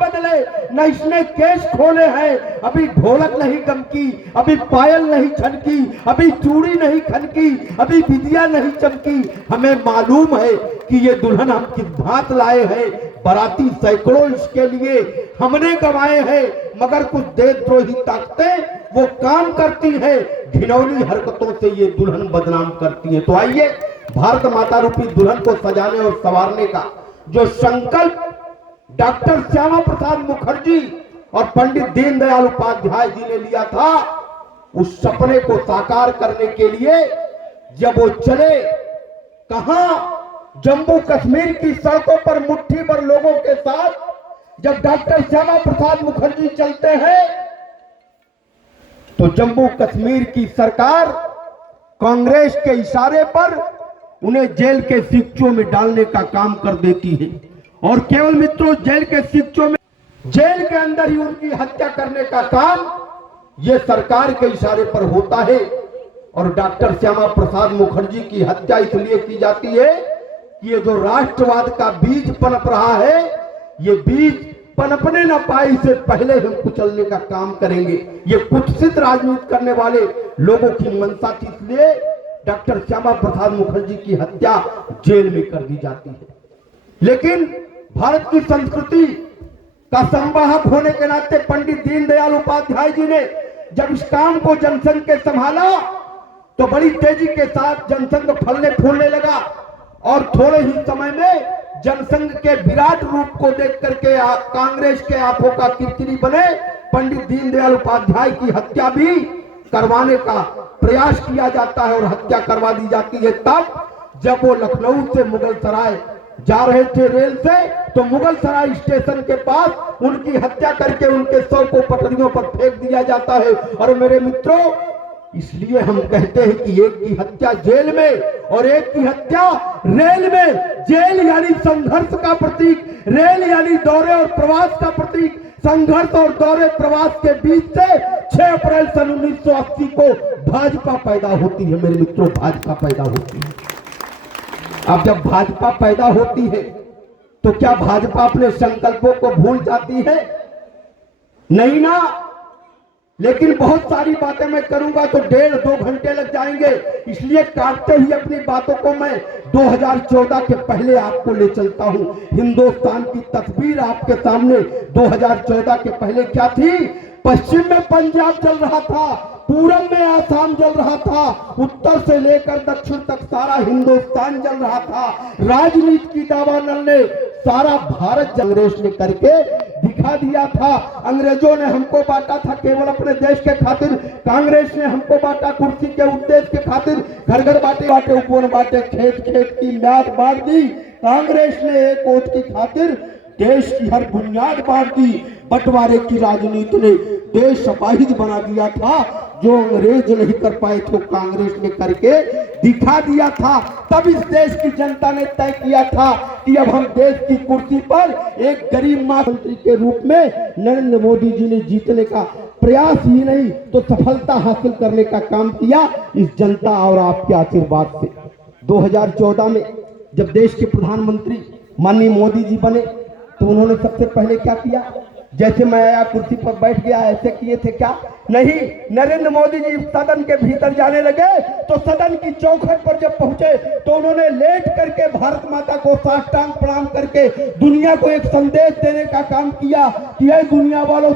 बदले, न इसने केस खोले हैं। अभी ढोलक नहीं गमकी, अभी पायल नहीं छनकी, अभी चूड़ी नहीं खनकी, अभी बिंदिया नहीं चमकी। हमें मालूम है कि ये दुल्हन हम किस भांत लाए हैं। बाराती सैकड़ों इसके लिए हमने गंवाए हैं, मगर कुछ देशद्रोही ताकतें वो काम करती है। घिनौनी हरकतों से ये दुल्हन बदनाम करती है। तो आइए, भारत माता रूपी दुल्हन को सजाने और संवारने का जो संकल्प डॉक्टर श्यामा प्रसाद मुखर्जी और पंडित दीनदयाल उपाध्याय जी ने लिया था, उस सपने को साकार करने के लिए जब वो चले, कहां, जम्मू कश्मीर की सड़कों पर मुट्ठी भर लोगों के साथ जब डॉक्टर श्यामा प्रसाद मुखर्जी चलते हैं, तो जम्मू कश्मीर की सरकार कांग्रेस के इशारे पर उन्हें जेल के सिक्चों में डालने का काम कर देती है। और केवल मित्रों, जेल के सिक्चों में, जेल के अंदर ही उनकी हत्या करने का काम यह सरकार के इशारे पर होता है। और डॉक्टर श्यामा प्रसाद मुखर्जी की हत्या इसलिए की जाती है कि ये जो राष्ट्रवाद का बीज पनप रहा है, ये बीज पनपने न पाए, इसे पहले हम कुचलने का काम करेंगे। ये कुत्सित राजनीति करने वाले लोगों की मंशा थी, इसलिए डॉक्टर श्यामा प्रसाद मुखर्जी की हत्या जेल में कर दी जाती है। लेकिन भारत की संस्कृति का संवाहक होने के नाते पंडित दीनदयाल उपाध्याय जी ने जब इस काम को जनसंघ के संभाला, तो बड़ी तेजी के साथ जनसंघ फलने फूलने लगा। और थोड़े ही समय में जनसंघ के विराट रूप को देख करके कांग्रेस के आंखों का किरकिरी बने पंडित दीनदयाल उपाध्याय की हत्या भी करवाने का प्रयास किया जाता है और हत्या करवा दी जाती है। तब जब वो लखनऊ से मुगल सराय जा रहे थे रेल से, तो मुगल सराय स्टेशन के पास उनकी हत्या करके उनके शव को पटरियों पर फेंक दिया जाता है। और मेरे मित्रों, इसलिए हम कहते हैं कि एक की हत्या जेल में और एक की हत्या रेल में। जेल यानी संघर्ष का प्रतीक, रेल यानी दौरे और प्रवास का प्रतीक। संघर्ष और दौरे प्रवास के बीच से 6 अप्रैल सन 1980 को भाजपा पैदा होती है। मेरे मित्रों, भाजपा पैदा होती है। अब जब भाजपा पैदा होती है, तो क्या भाजपा अपने संकल्पों को भूल जाती है? नहीं ना। लेकिन बहुत सारी बातें मैं करूंगा तो 1.5-2 घंटे लग जाएंगे, इसलिए काटते हुए अपनी बातों को मैं 2014 के पहले आपको ले चलता हूं। हिंदुस्तान की तस्वीर आपके सामने 2014 के पहले क्या थी? पश्चिम में पंजाब चल रहा था, पूरब में आसाम चल रहा था, उत्तर से लेकर दक्षिण तक सारा हिंदुस्तान चल रहा था। राजनीति की दावानल ने सारा भारत कांग्रेस ने करके दिखा दिया था। अंग्रेजों ने हमको बांटा था केवल अपने देश के खातिर, कांग्रेस ने हमको बांटा कुर्सी के उद्देश्य के खातिर। घर घर बांटे बांटे, उपवन बांटे, खेत खेत की म्याद बांट दी। कांग्रेस ने एक वोट की खातिर देश की हर बुनियाद बांट दी। बंटवारे की राजनीति ने देश अपाहिज बना दिया था। जो अंग्रेज नहीं कर पाए थे, कांग्रेस ने करके दिखा दिया था। तब इस देश की जनता ने तय किया था कि अब हम देश की कुर्सी पर एक गरीब मंत्री के रूप में नरेंद्र मोदी जी ने जीतने का प्रयास ही नहीं तो सफलता हासिल करने का काम किया इस जनता और आपके आशीर्वाद से। 2014 में जब देश के प्रधानमंत्री माननीय मोदी जी बने, तो उन्होंने सबसे पहले क्या किया? जैसे मैं आया कुर्सी पर बैठ गया ऐसे किए थे क्या? नहीं। नरेंद्र मोदी जी सदन के भीतर जाने लगे तो सदन की चौखट पर जब पहुंचे तो उन्होंने लेट करके भारत माता को साष्टांग प्रणाम करके दुनिया को एक संदेश देने का काम किया कि ये दुनिया वालों,